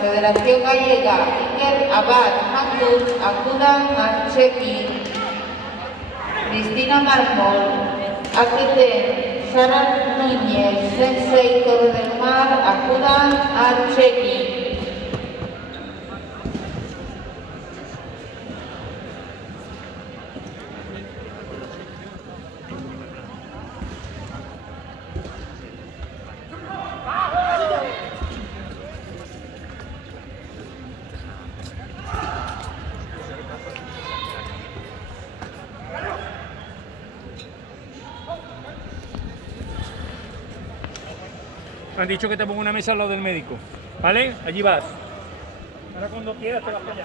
Federación Gallega, Iker Abad, Mahmoud, Akudan Archeki, Cristina Marmol, Aketen, Sara Núñez, Sensei Torre del Mar, Akudan Archeki. Me han dicho que te pongo una mesa al lado del médico, ¿vale? Allí vas. Ahora cuando quieras te vas para allá.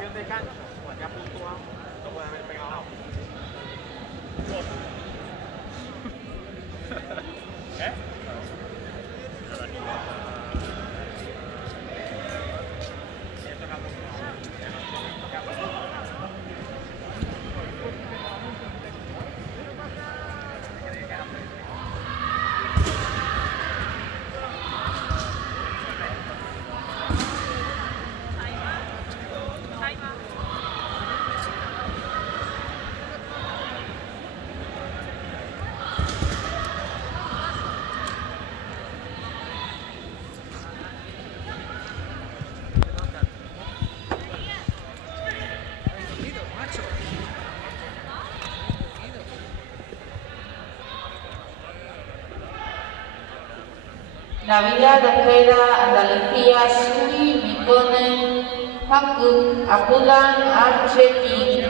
Navidad, Ojeda, Andalucía, Sui, Mikonen, Hakut, Akudan, Archeki.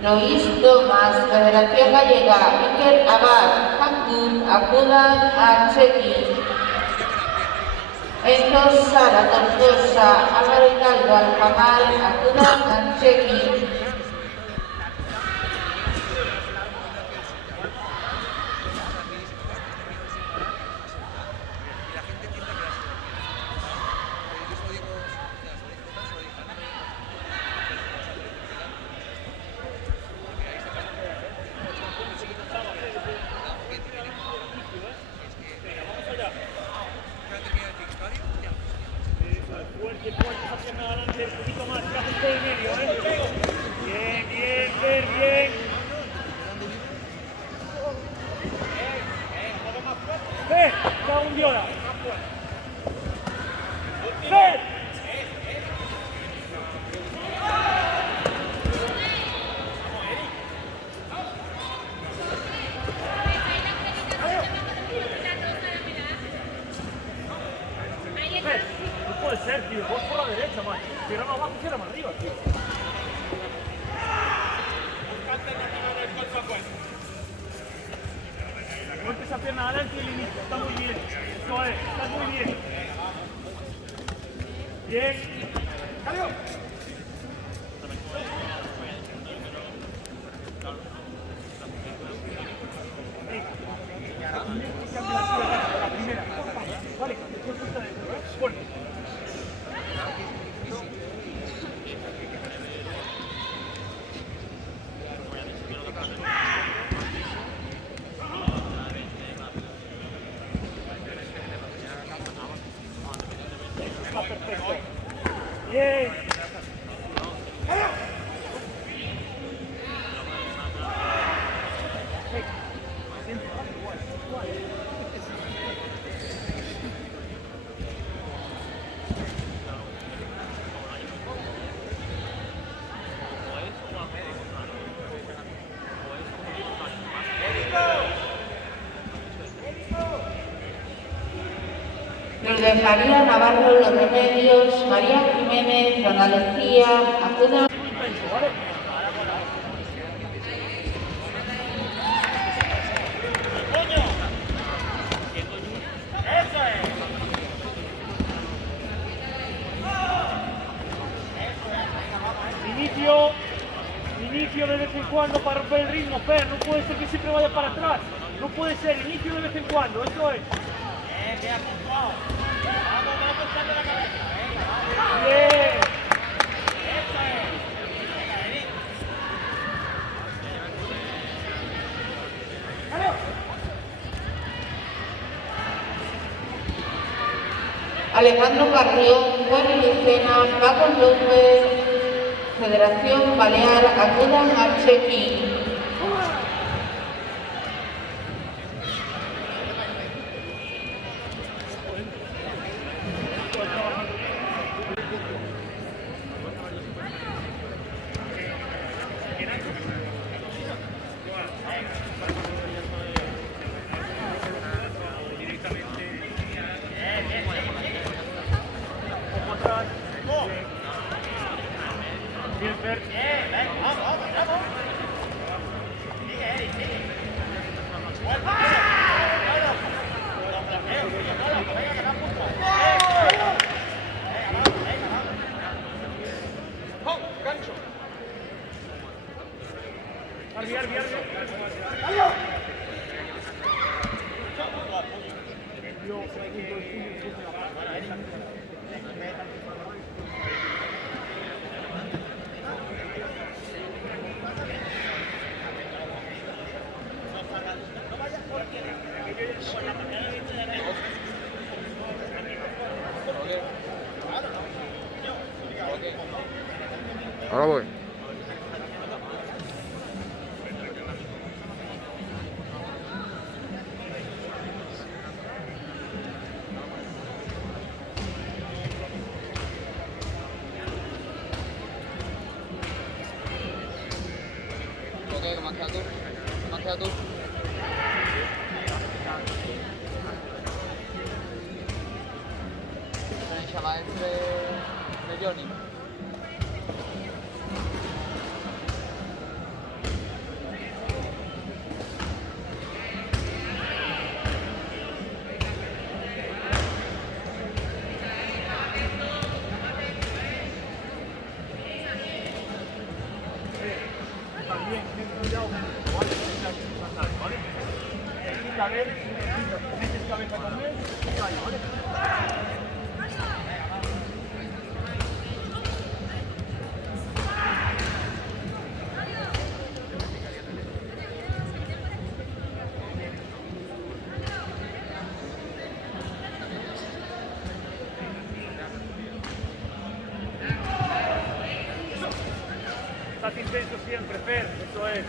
Luis Tomás, Federación Gallega, Iker Abad, Hakut, Akudan, Archeki. Enzo Sara, Tortosa, Álvaro Hidalgo, Alfamal, Akudan, Archeki. No puede ser, tío. Vos por la derecha, man. Tira más abajo, tira más arriba, tío. Golpe esa pierna adelante y el inicio. Está muy bien. Eso es. Está muy bien. Bien. ¡Adiós! La primera. Vale, después puesta dentro, ¿eh? Fuerte. Perfecto. Bien. Lourdes María Navarro, Los Remedios, María Jiménez, Andalucía, Akudan. Inicio de vez en cuando para romper el ritmo, Fer, no puede ser que siempre vaya para atrás, no puede ser, inicio de vez en cuando, eso es. Bien. Alejandro Carrión, Juan Lucena, Paco López, Federación Balear, acudan al check-in. Ahora voy. Ok, ¿cómo has quedado tú? ¿Cómo has quedado tú? El chaval de Johnny. También, ten cuidado, ¿vale? ¿Vale? A ver, metes cabeza también, ¿vale? Estás intenso siempre, Fer, eso es.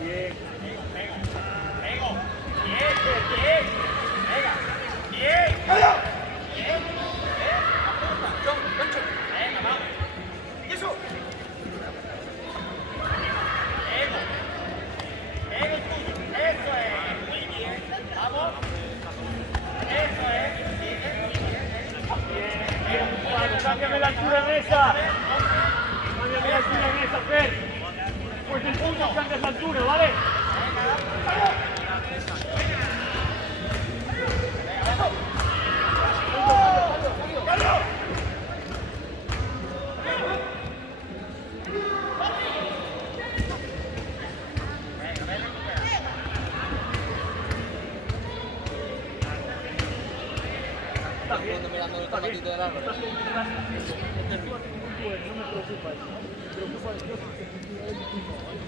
Bien. Cámbiame la altura en esa. Cámbiame la altura en esa, Fer. Pues el punto cambias la altura, ¿vale? Todo el mundo mirando el tomatito del árbol. No me preocupa eso, ¿no? Me preocupa después que el equipo, ¿vale?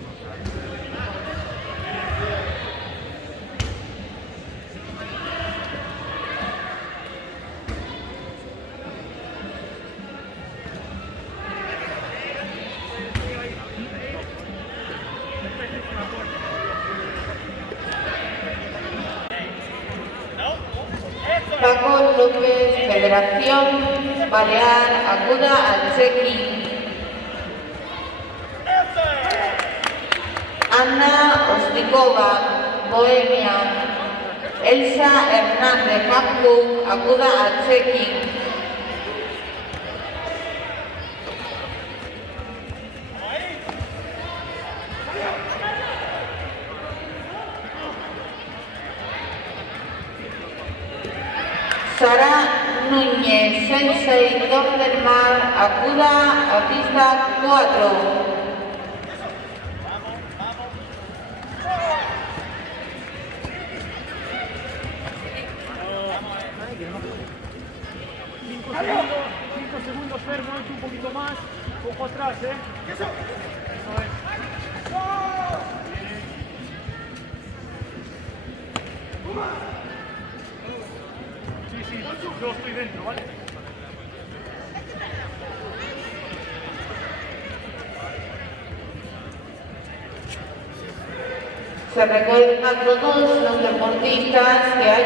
Paco López, Federación Balear, acuda al check-in. Ana Ostikova, Bohemia. Elsa Hernández, Hamburg, acuda al check-in. Sara Núñez, Sensei, Don del Mar, acuda a pista 4. Cinco segundos, Fer, muévete un poquito más. Ojo atrás, ¿eh? Eso es. Sí, sí. Yo estoy dentro, ¿vale? Se recuerdan a todos los deportistas que hay